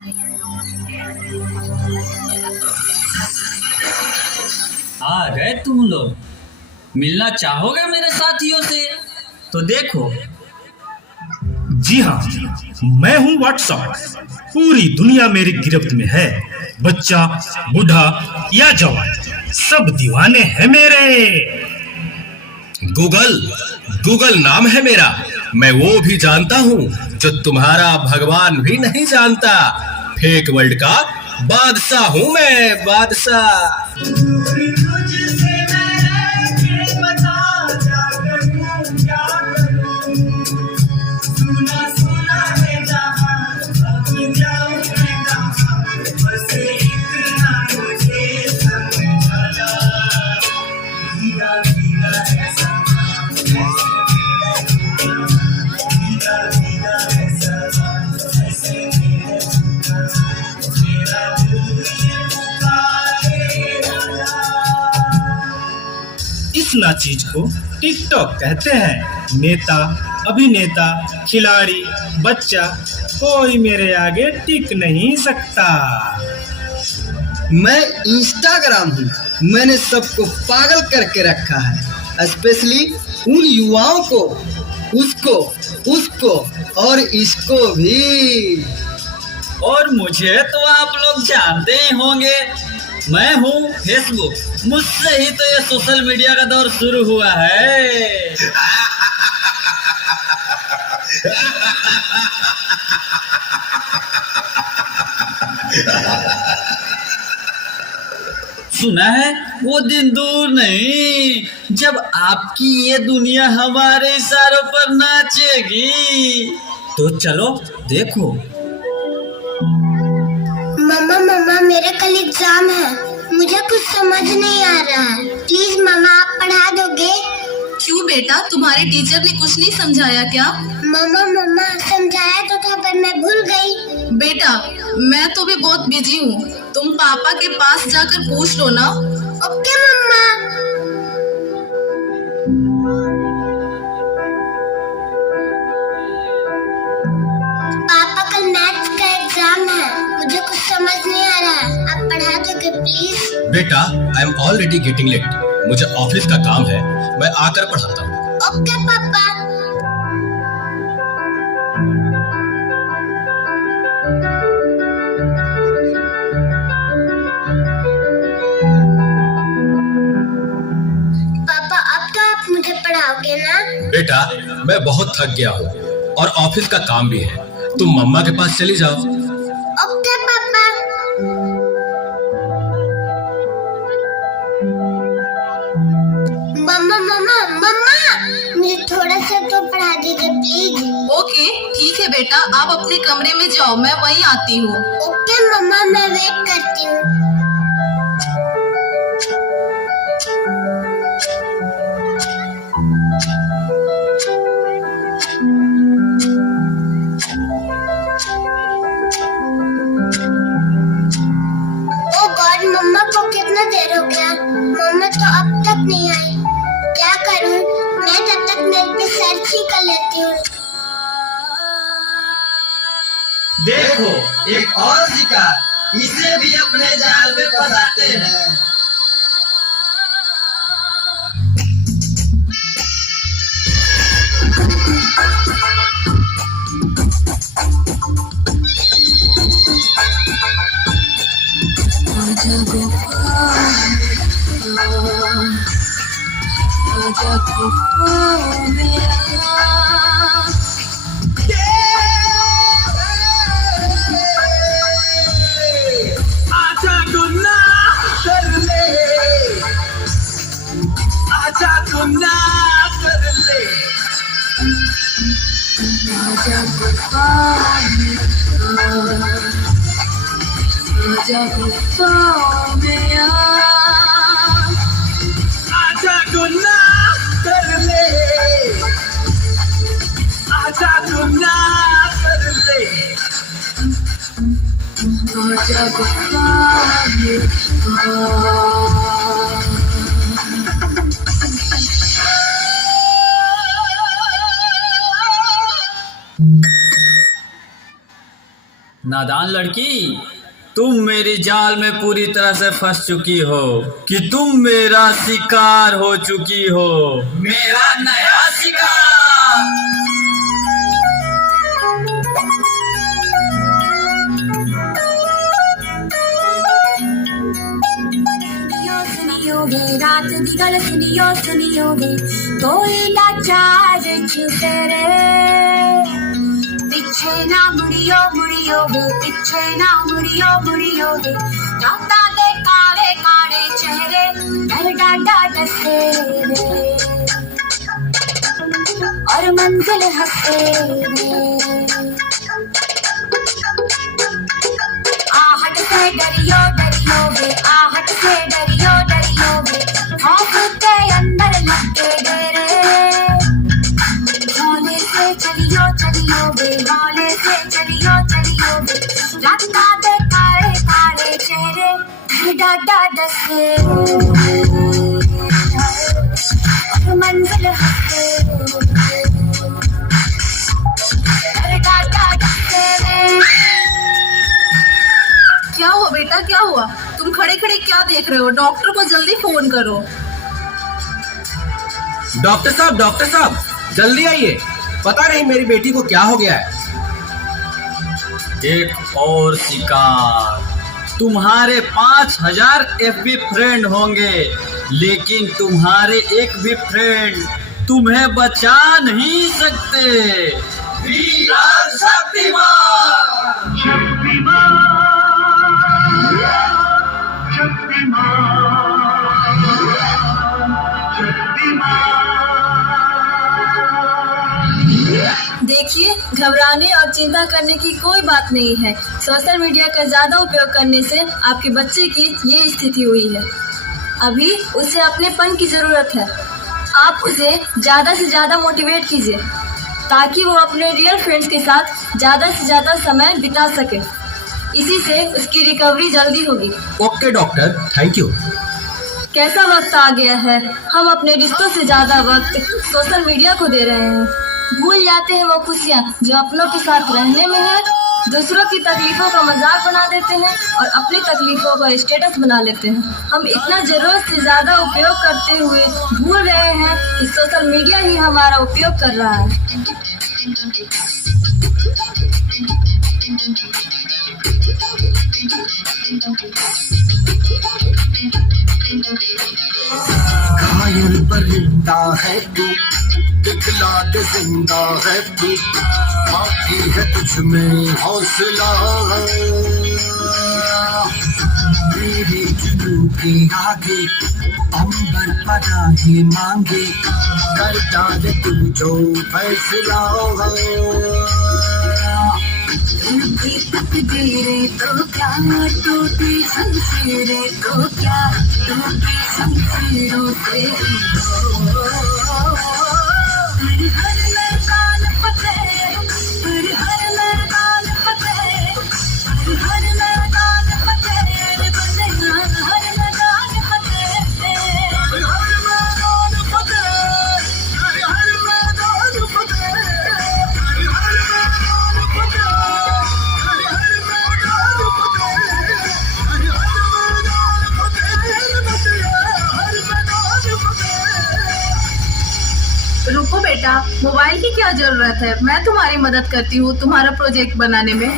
आ गए तुम लोग। मिलना चाहोगे मेरे साथियों से? तो देखो। जी हाँ, मैं हूँ व्हाट्सएप। पूरी दुनिया मेरी गिरफ्त में है। बच्चा, बूढ़ा या जवान, सब दीवाने हैं मेरे। गूगल गूगल नाम है मेरा। मैं वो भी जानता हूँ जो तुम्हारा भगवान भी नहीं जानता। फेक वर्ल्ड का बादशाह हूँ मैं, बादशाह। इस नाचीज को टिकटॉक कहते हैं। नेता, अभिनेता, खिलाड़ी, बच्चा, कोई मेरे आगे टिक नहीं सकता। मैं इंस्टाग्राम हूँ। मैंने सबको पागल करके रखा है, स्पेशली उन युवाओं को, उसको और इसको भी। और मुझे तो आप लोग जानते ही होंगे। मैं हूँ फेसबुक। मुझसे ही तो ये सोशल मीडिया का दौर शुरू हुआ है। सुना है वो दिन दूर नहीं जब आपकी ये दुनिया हमारे इशारों पर नाचेगी। तो चलो देखो। मम्मा मेरा कल एग्जाम है। मुझे कुछ समझ नहीं आ रहा है। प्लीज मम्मा आप पढ़ा दोगे? क्यों बेटा, तुम्हारे टीचर ने कुछ नहीं समझाया क्या? मम्मा समझाया तो था पर मैं भूल गई। बेटा मैं तो भी बहुत बिजी हूँ, तुम पापा के पास जाकर पूछ लो ना। ओके मम्मा। पापा कल मैथ्स का एग्जाम है, मुझे कुछ समझ नहीं आ रहा है, आप पढ़ा दोगे प्लीज? बेटा, I am already getting late. मुझे ऑफिस का काम है, मैं आकर पढ़ाता हूँ। ओके पापा। पापा अब तो आप मुझे पढ़ाओगे ना? बेटा मैं बहुत थक गया हूँ और ऑफिस का काम भी है। तुम मम्मा के पास चली जाओ। ओके पापा। मम्मा मुझे थोड़ा सा तो पढ़ा दीजिए प्लीज। ओके ठीक है बेटा, आप अपने कमरे में जाओ, मैं वहीं आती हूँ। ओके मम्मा, मैं वेट करती हूँ। मम्मा को कितना देर हो गया, मम्मा तो अब तक नहीं आई। क्या करूं? मैं तब तक नेट पे सर्च ही कर लेती हूँ। देखो एक और शिकार, इसे भी अपने जाल में फंसाते हैं। नादान लड़की, तुम मेरी जाल में पूरी तरह से फंस चुकी हो कि तुम मेरा शिकार हो चुकी हो, मेरा नया शिकार। सुनियो वे रात दी गल सुनियो वे कोई लाचार छुपे रे पीछे ना मुड़ियो वे पीछे ना मुड़ियो वे राता दे काले काले चेहरे डर डांडा डसे रे और मंजिल हंसे रे आहट से डरियो वे आहट से डरियो वे खौफ के अंदर लगे डेरे हौले से चलियो वे हौले से चलियो वे राता दे काले काले चेहरे डाडा डसे और मंजिल हंसे डाडा डसे। क्या हुआ बेटा, क्या हुआ? तुम खड़े खड़े क्या देख रहे हो? डॉक्टर को जल्दी फोन करो। डॉक्टर साहब जल्दी आइए, पता नहीं मेरी बेटी को क्या हो गया है। एक और शिकार। तुम्हारे 5000 FB फ्रेंड होंगे, लेकिन तुम्हारे एक भी फ्रेंड तुम्हें बचा नहीं सकते। वीर शक्तिमान। देखिए, घबराने और चिंता करने की कोई बात नहीं है। सोशल मीडिया का ज्यादा उपयोग करने से आपके बच्चे की ये स्थिति हुई है। अभी उसे अपनेपन की जरूरत है। आप उसे ज्यादा से ज्यादा मोटिवेट कीजिए ताकि वो अपने रियल फ्रेंड्स के साथ ज्यादा से ज्यादा समय बिता सके। इसी से उसकी रिकवरी जल्दी होगी। Okay doctor, thank you. कैसा वक्त आ गया है, हम अपने रिश्तों से ज्यादा वक्त सोशल मीडिया को दे रहे हैं। भूल जाते हैं वो खुशियाँ जो अपनों के साथ रहने में है। दूसरों की तकलीफों का मजाक बना देते हैं और अपनी तकलीफों का स्टेटस बना लेते हैं। हम इतना जरूरत से ज्यादा उपयोग करते हुए भूल रहे हैं कि सोशल मीडिया ही हमारा उपयोग कर रहा है। घायल परिंदा है तू, दिखला दे जिंदा है तू, बाकी है तुझ में हौसला। मेरे जुनू के आगे अंबर पनाहे मांगे, करता दे तू जो फैसला। टूटी तकदीरें तो क्या, टूटी शमशीरें तो क्या, टूटी शमशीरों से हर मैदान फतेह, हर मैदान फतेह, हर मैदान फतेह, बंदेया हर मैदान फतेह, हर मैदान फतेह, हर मैदान फतेह, हर मैदान फतेह। रुको बेटा, मोबाइल की क्या जरूरत है, मैं तुम्हारी मदद करती हूँ तुम्हारा प्रोजेक्ट बनाने में।